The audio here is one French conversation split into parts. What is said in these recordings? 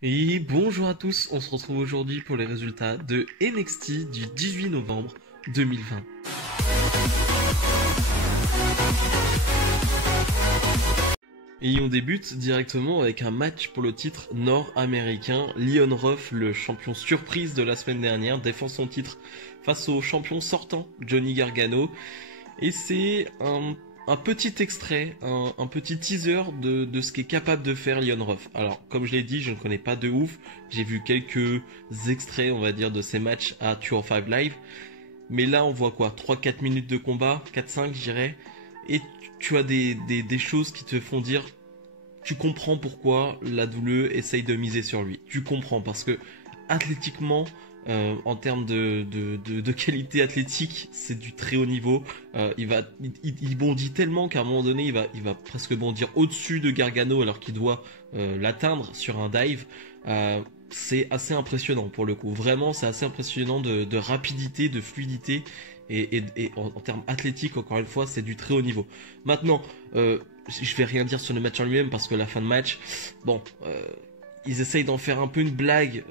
Et bonjour à tous, on se retrouve aujourd'hui pour les résultats de NXT du 18 novembre 2020. Et on débute directement avec un match pour le titre nord-américain. Leon Ruff, le champion surprise de la semaine dernière, défend son titre face au champion sortant, Johnny Gargano. Et c'est un petit extrait, un petit teaser de ce qu'est capable de faire Leon Ruff. Alors, comme je l'ai dit, je ne connais pas de ouf. J'ai vu quelques extraits, on va dire, de ces matchs à 205 Live. Mais là, on voit quoi, 3-4 minutes de combat, 4-5 je dirais. Et tu as des choses qui te font dire, tu comprends pourquoi la WWE essaye de miser sur lui. Tu comprends, parce que athlétiquement, en termes de qualité athlétique, c'est du très haut niveau. Il bondit tellement qu'à un moment donné, il va presque bondir au-dessus de Gargano alors qu'il doit l'atteindre sur un dive. C'est assez impressionnant pour le coup. Vraiment, c'est assez impressionnant de rapidité, de fluidité. Et en termes athlétiques, encore une fois, c'est du très haut niveau. Maintenant, je vais rien dire sur le match en lui-même parce que la fin de match, bon, ils essayent d'en faire un peu une blague.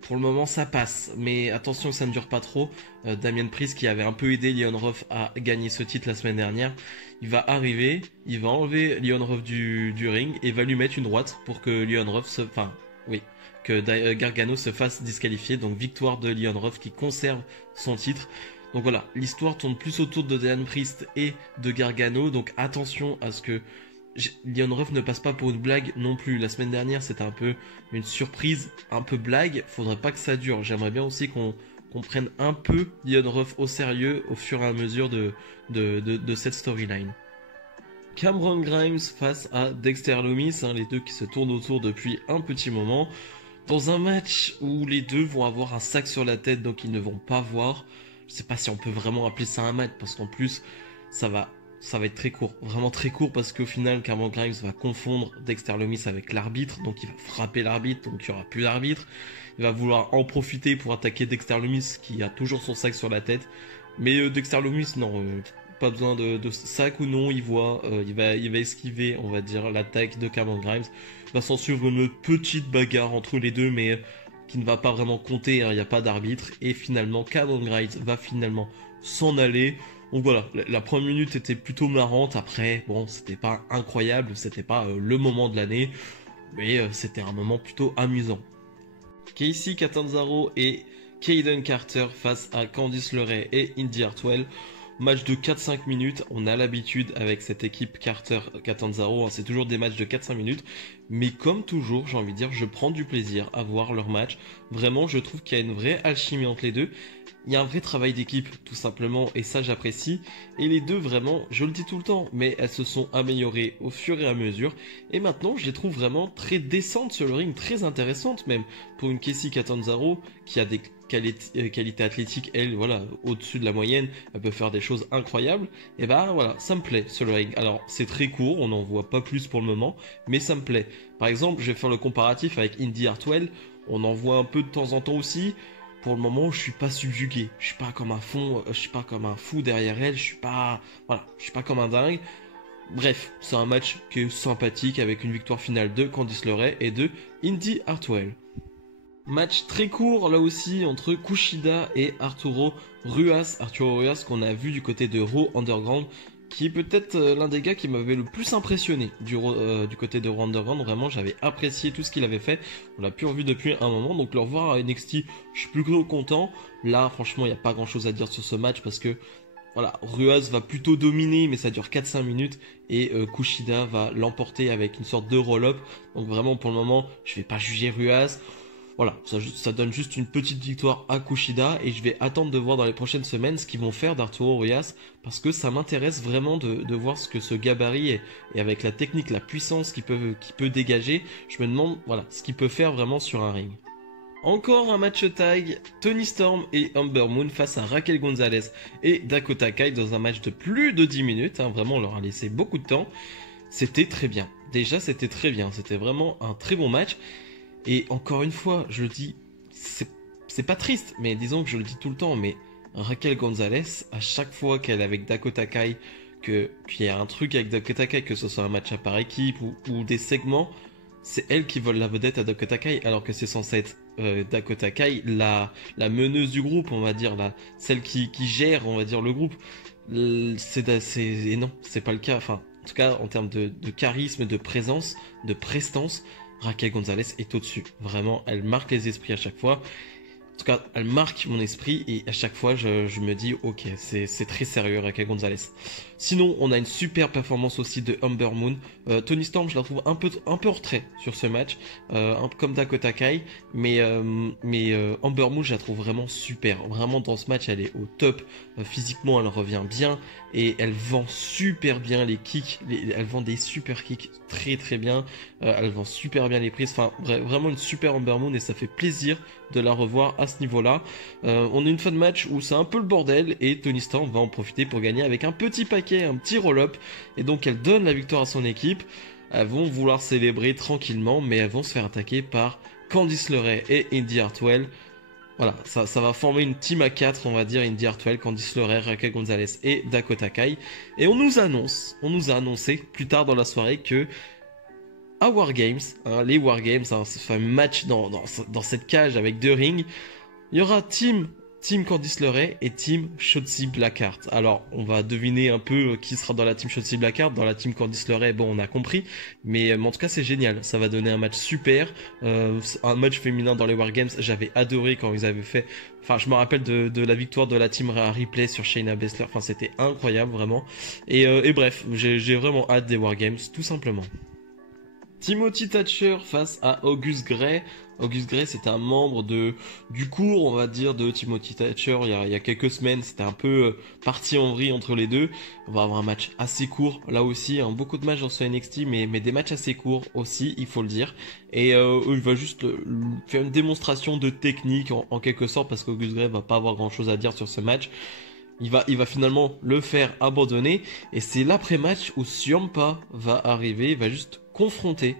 Pour le moment, ça passe, mais attention que ça ne dure pas trop. Damien Priest, qui avait un peu aidé Leon Ruff à gagner ce titre la semaine dernière, il va arriver, il va enlever Leon Ruff du ring et va lui mettre une droite pour que Leon Ruff se, enfin, oui, que Gargano se fasse disqualifier. Donc victoire de Leon Ruff qui conserve son titre. Donc voilà, l'histoire tourne plus autour de Damien Priest et de Gargano. Donc attention à ce que Leon Ruff ne passe pas pour une blague non plus. La semaine dernière, c'était un peu une surprise, un peu blague. Faudrait pas que ça dure. J'aimerais bien aussi qu'on prenne un peu Leon Ruff au sérieux au fur et à mesure de cette storyline. Cameron Grimes face à Dexter Lumis, les deux qui se tournent autour depuis un petit moment. Dans un match où les deux vont avoir un sac sur la tête, donc ils ne vont pas voir. Je sais pas si on peut vraiment appeler ça un match, parce qu'en plus, ça va être très court, vraiment très court, parce qu'au final, Cameron Grimes va confondre Dexter Lumis avec l'arbitre, donc il va frapper l'arbitre, donc il n'y aura plus d'arbitre. Il va vouloir en profiter pour attaquer Dexter Lumis, qui a toujours son sac sur la tête. Mais Dexter Lumis, non, pas besoin de sac ou non, il va esquiver, on va dire, l'attaque de Cameron Grimes. Il va s'en suivre une petite bagarre entre les deux, mais qui ne va pas vraiment compter, il n'y a pas d'arbitre. Et finalement, Cameron Grimes va finalement s'en aller. Donc voilà, la première minute était plutôt marrante. Après, bon, c'était pas incroyable, c'était pas le moment de l'année, mais c'était un moment plutôt amusant. Casey Catanzaro et Kayden Carter face à Candice LeRae et Indi Hartwell. Match de 4-5 minutes, on a l'habitude avec cette équipe Carter-Catanzaro, c'est toujours des matchs de 4-5 minutes, mais comme toujours, j'ai envie de dire, je prends du plaisir à voir leur match. Vraiment, je trouve qu'il y a une vraie alchimie entre les deux. Il y a un vrai travail d'équipe, tout simplement, et ça j'apprécie. Et les deux, vraiment, je le dis tout le temps, mais elles se sont améliorées au fur et à mesure. Et maintenant, je les trouve vraiment très décentes sur le ring, très intéressantes même. Pour une Casey Catanzaro, qui a des qualités athlétiques, elle, voilà, au-dessus de la moyenne, elle peut faire des choses incroyables. Et bah voilà, ça me plaît sur le ring. Alors, c'est très court, on n'en voit pas plus pour le moment, mais ça me plaît. Par exemple, je vais faire le comparatif avec Indi Hartwell, on en voit un peu de temps en temps aussi. Pour le moment, je suis pas subjugué. Je suis pas comme un fou derrière elle. Je suis pas comme un dingue. Bref, c'est un match qui est sympathique avec une victoire finale de Candice LeRae et de Indi Hartwell. Match très court là aussi entre Kushida et Arturo Ruas. Arturo Ruas qu'on a vu du côté de Raw Underground, qui est peut-être l'un des gars qui m'avait le plus impressionné du côté de Raw Underground. Vraiment, j'avais apprécié tout ce qu'il avait fait. On l'a plus revu depuis un moment, donc le revoir à NXT, je suis plus que content. Là, franchement, il n'y a pas grand-chose à dire sur ce match parce que voilà, Ruas va plutôt dominer, mais ça dure 4-5 minutes et Kushida va l'emporter avec une sorte de roll-up. Donc vraiment, pour le moment, je vais pas juger Ruas. Voilà, ça donne juste une petite victoire à Kushida et je vais attendre de voir dans les prochaines semaines ce qu'ils vont faire d'Arturo Ruas parce que ça m'intéresse vraiment de voir ce que ce gabarit et avec la technique, la puissance qu'il peut dégager, je me demande voilà, ce qu'il peut faire vraiment sur un ring. Encore un match tag, Toni Storm et Ember Moon face à Raquel Gonzalez et Dakota Kai dans un match de plus de 10 minutes, vraiment on leur a laissé beaucoup de temps. C'était très bien, déjà c'était très bien, c'était vraiment un très bon match. Et encore une fois, je le dis, c'est pas triste, mais disons que je le dis tout le temps, mais Raquel Gonzalez, à chaque fois qu'elle est avec Dakota Kai, qu'il y a un truc avec Dakota Kai, que ce soit un match à par équipe ou des segments, c'est elle qui vole la vedette à Dakota Kai, alors que c'est censé être Dakota Kai, la meneuse du groupe, on va dire, celle qui gère, on va dire, le groupe. Et non, c'est pas le cas. Enfin, en tout cas, en termes de charisme, de présence, de prestance, Raquel Gonzalez est au-dessus. Vraiment, elle marque les esprits à chaque fois. En tout cas, elle marque mon esprit et à chaque fois, je me dis, ok, c'est très sérieux, Raquel Gonzalez. Sinon, on a une super performance aussi de Ember Moon. Toni Storm, je la trouve un peu en retrait sur ce match, comme Dakota Kai, mais Ember Moon, je la trouve vraiment super. Vraiment, dans ce match, elle est au top. Physiquement, elle revient bien et elle vend super bien les kicks. Elle vend des super kicks très très bien. Elle vend super bien les prises. Enfin, vraiment une super Ember Moon et ça fait plaisir de la revoir à ce niveau-là. On a une fin de match où c'est un peu le bordel et Toni Storm va en profiter pour gagner avec un petit paquet, un petit roll-up, et donc elle donne la victoire à son équipe. Elles vont vouloir célébrer tranquillement, mais elles vont se faire attaquer par Candice LeRae et Indy Hartwell. Voilà, ça va former une team à 4, on va dire, Indy Hartwell, Candice LeRae, Raquel Gonzalez et Dakota Kai. Et on nous a annoncé plus tard dans la soirée que à Wargames, les Wargames, ce fameux match dans cette cage avec 2 rings, il y aura Team Candice LeRae et Team Shotzi Blackheart. Alors, on va deviner un peu qui sera dans la Team Shotzi Blackheart. Dans la Team Candice LeRae, bon, on a compris. Mais en tout cas, c'est génial. Ça va donner un match super. Un match féminin dans les Wargames. J'avais adoré quand ils avaient fait... Enfin, je me rappelle de la victoire de la Team Ripley sur Shayna Baszler. Enfin, c'était incroyable, vraiment. Et bref, j'ai vraiment hâte des Wargames, tout simplement. Timothy Thatcher face à August Grey. August Grey, c'était un membre du cours, on va dire, de Timothy Thatcher il y a quelques semaines. C'était un peu parti en vrille entre les deux. On va avoir un match assez court, là aussi. Beaucoup de matchs dans ce NXT, mais des matchs assez courts aussi, il faut le dire. Et il va juste faire une démonstration de technique, en quelque sorte, parce qu'August Grey va pas avoir grand-chose à dire sur ce match. Il va finalement le faire abandonner. Et c'est l'après-match où Ciampa va arriver, il va juste confronter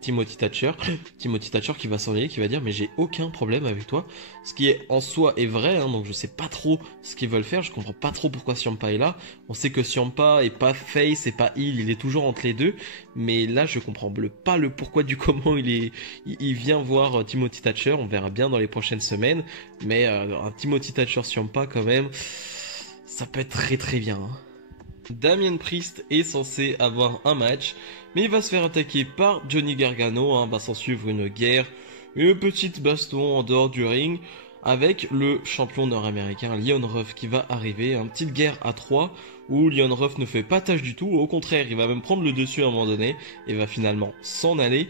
Timothy Thatcher. Timothy Thatcher qui va s'en aller, qui va dire mais j'ai aucun problème avec toi. Ce qui est en soi est vrai, donc je sais pas trop ce qu'ils veulent faire. Je comprends pas trop pourquoi Ciampa est là. On sait que Ciampa est pas face, et pas heel, il est toujours entre les deux. Mais là je comprends pas le pourquoi du comment il vient voir Timothy Thatcher. On verra bien dans les prochaines semaines. Mais un Timothy Thatcher Ciampa quand même, ça peut être très très bien. Damien Priest est censé avoir un match, mais il va se faire attaquer par Johnny Gargano. Va s'en suivre une guerre, une petite baston en dehors du ring, avec le champion nord-américain Leon Ruff qui va arriver. Une petite guerre à 3 où Leon Ruff ne fait pas tâche du tout. Au contraire, il va même prendre le dessus à un moment donné et va finalement s'en aller.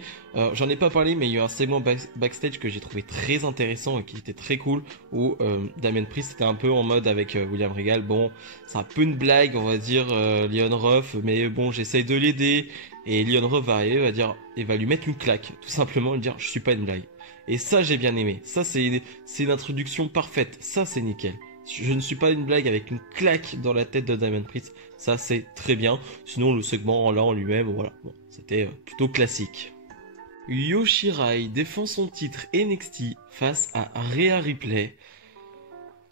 J'en ai pas parlé, mais il y a eu un segment backstage que j'ai trouvé très intéressant et qui était très cool, où Damien Priest était un peu en mode avec William Regal. Bon, c'est un peu une blague, on va dire, Leon Ruff, mais bon, j'essaye de l'aider. Et Leon Ruff va arriver, va dire, et va lui mettre une claque, tout simplement, et dire, je suis pas une blague. Et ça, j'ai bien aimé. Ça, c'est une introduction parfaite. Ça, c'est nickel. Je ne suis pas une blague avec une claque dans la tête de Damien Priest. Ça, c'est très bien. Sinon, le segment là en lui-même, voilà. Bon, c'était plutôt classique. Yoshirai défend son titre NXT face à Rhea Ripley.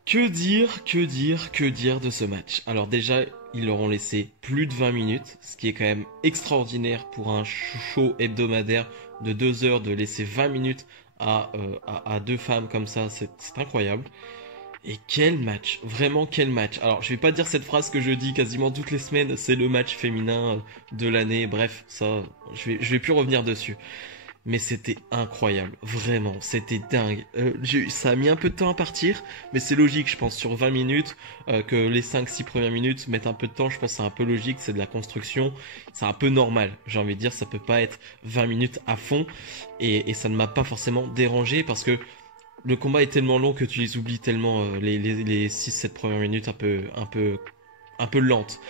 Que dire de ce match? Alors déjà, ils leur ont laissé plus de 20 minutes, ce qui est quand même extraordinaire pour un show hebdomadaire de 2 heures, de laisser 20 minutes à 2 femmes comme ça, c'est incroyable. Et quel match, vraiment quel match. Alors je vais pas dire cette phrase que je dis quasiment toutes les semaines, c'est le match féminin de l'année, bref, ça, je vais plus revenir dessus. Mais c'était incroyable, vraiment, c'était dingue. Ça a mis un peu de temps à partir, mais c'est logique, je pense, sur 20 minutes, que les 5-6 premières minutes mettent un peu de temps, je pense que c'est un peu logique, c'est de la construction, c'est un peu normal, j'ai envie de dire, ça peut pas être 20 minutes à fond, et ça ne m'a pas forcément dérangé, parce que le combat est tellement long que tu les oublies tellement, les 6-7 premières minutes un peu lentes.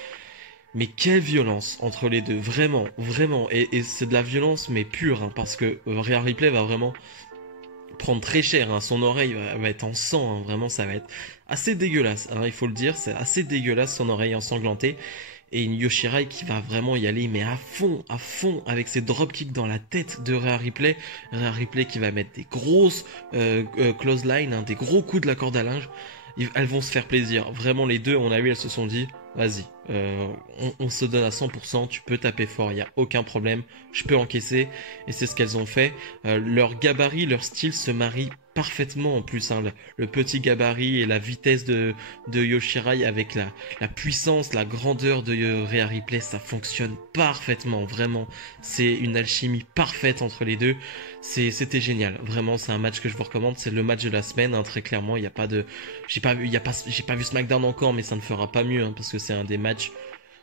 Mais quelle violence entre les deux, vraiment, vraiment, et c'est de la violence mais pure, parce que Rhea Ripley va vraiment prendre très cher, son oreille va être en sang, vraiment ça va être assez dégueulasse, il faut le dire, c'est assez dégueulasse son oreille ensanglantée, et une Yoshirai qui va vraiment y aller mais à fond, avec ses dropkicks dans la tête de Rhea Ripley qui va mettre des grosses clotheslines, des gros coups de la corde à linge. Elles vont se faire plaisir, vraiment les deux, on a vu, elles se sont dit vas-y, on se donne à 100%, tu peux taper fort, il n'y a aucun problème, je peux encaisser, et c'est ce qu'elles ont fait. Leur gabarit, leur style se marient parfaitement en plus, hein, le petit gabarit et la vitesse de Yoshirai avec la puissance, la grandeur de Rhea Ripley, ça fonctionne parfaitement, vraiment, c'est une alchimie parfaite entre les deux, c'était génial, vraiment c'est un match que je vous recommande, c'est le match de la semaine, hein, très clairement, il n'y a pas de, j'ai pas vu SmackDown encore, mais ça ne fera pas mieux, hein, parce que c'est un des matchs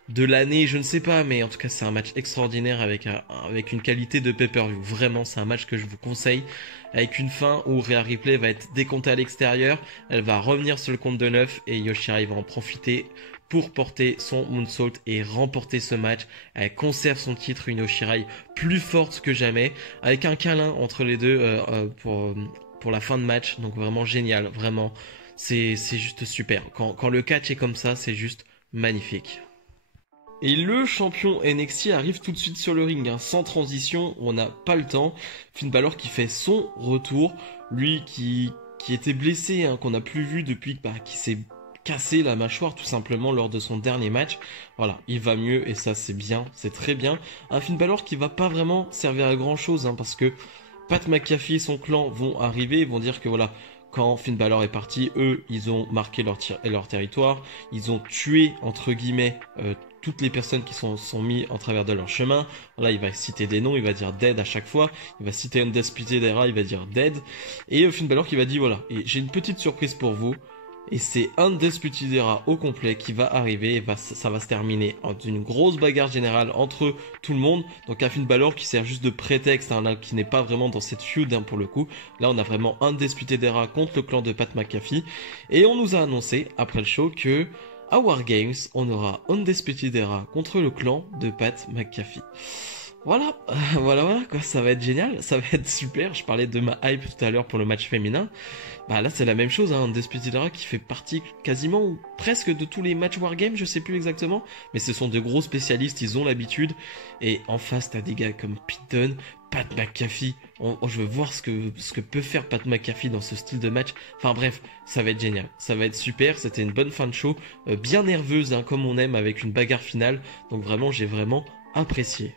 de l'année, je ne sais pas, mais en tout cas c'est un match extraordinaire avec une qualité de pay-per-view. Vraiment, c'est un match que je vous conseille, avec une fin où Rhea Ripley va être décomptée à l'extérieur, elle va revenir sur le compte de 9 et Yoshirai va en profiter pour porter son moonsault et remporter ce match. Elle conserve son titre, une Yoshirai plus forte que jamais, avec un câlin entre les deux pour la fin de match. Donc vraiment génial, vraiment, c'est juste super. Quand le catch est comme ça, c'est juste magnifique. Et le champion NXT arrive tout de suite sur le ring, hein, sans transition, on n'a pas le temps. Finn Balor qui fait son retour, lui qui était blessé, hein, qu'on n'a plus vu depuis qu'il s'est cassé la mâchoire tout simplement lors de son dernier match. Voilà, il va mieux et ça c'est bien, c'est très bien. Un Finn Balor qui va pas vraiment servir à grand chose, hein, parce que Pat McAfee et son clan vont arriver et vont dire que voilà, quand Finn Balor est parti, eux, ils ont marqué leur territoire, ils ont tué, entre guillemets, toutes les personnes qui sont mis en travers de leur chemin. Là, il va citer des noms, il va dire Dead à chaque fois, il va citer Undisputed Era, il va dire Dead, et Finn Balor qui va dire voilà, et j'ai une petite surprise pour vous, et c'est Undisputed Era au complet qui va arriver, et ça va se terminer en une grosse bagarre générale entre tout le monde. Donc un Finn Balor qui sert juste de prétexte, hein, là, qui n'est pas vraiment dans cette feud, hein, pour le coup. Là on a vraiment Undisputed Era contre le clan de Pat McAfee, et on nous a annoncé après le show que à War Games on aura Undisputed Era contre le clan de Pat McAfee. Voilà, voilà quoi, ça va être génial, ça va être super. Je parlais de ma hype tout à l'heure pour le match féminin. Bah là c'est la même chose, hein, Undisputed Era qui fait partie quasiment ou presque de tous les matchs Wargames, je sais plus exactement, mais ce sont de gros spécialistes, ils ont l'habitude. Et en face t'as des gars comme Pete Dunne, Pat McAfee. Je veux voir ce que peut faire Pat McAfee dans ce style de match. Enfin bref, ça va être génial, ça va être super. C'était une bonne fin de show, bien nerveuse, hein, comme on aime, avec une bagarre finale. Donc vraiment j'ai vraiment apprécié.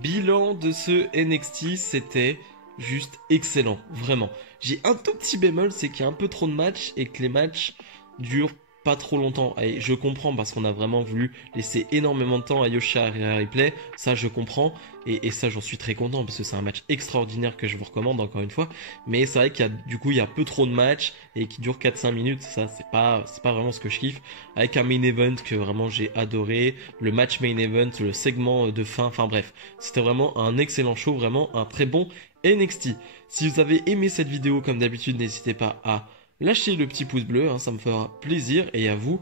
Bilan de ce NXT, c'était juste excellent, vraiment. J'ai un tout petit bémol, c'est qu'il y a un peu trop de matchs et que les matchs durent pas trop longtemps. Et je comprends parce qu'on a vraiment voulu laisser énormément de temps à Yoshirai et à Ripley, ça je comprends, et ça j'en suis très content parce que c'est un match extraordinaire que je vous recommande encore une fois. Mais c'est vrai qu'il y a du coup il y a peu trop de matchs et qui durent 4-5 minutes, ça c'est pas vraiment ce que je kiffe. Avec un main event que vraiment j'ai adoré, le match main event, le segment de fin, enfin bref, c'était vraiment un excellent show, vraiment un très bon NXT. Si vous avez aimé cette vidéo, comme d'habitude, n'hésitez pas à lâcher le petit pouce bleu, hein, ça me fera plaisir, et à vous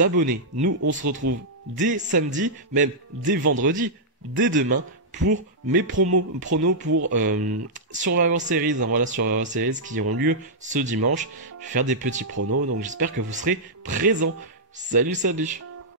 abonner. Nous, on se retrouve dès samedi, même dès vendredi, dès demain, pour mes pronos pour Survivor Series, hein, voilà, Survivor Series qui auront lieu ce dimanche. Je vais faire des petits pronos, donc j'espère que vous serez présents. Salut, salut!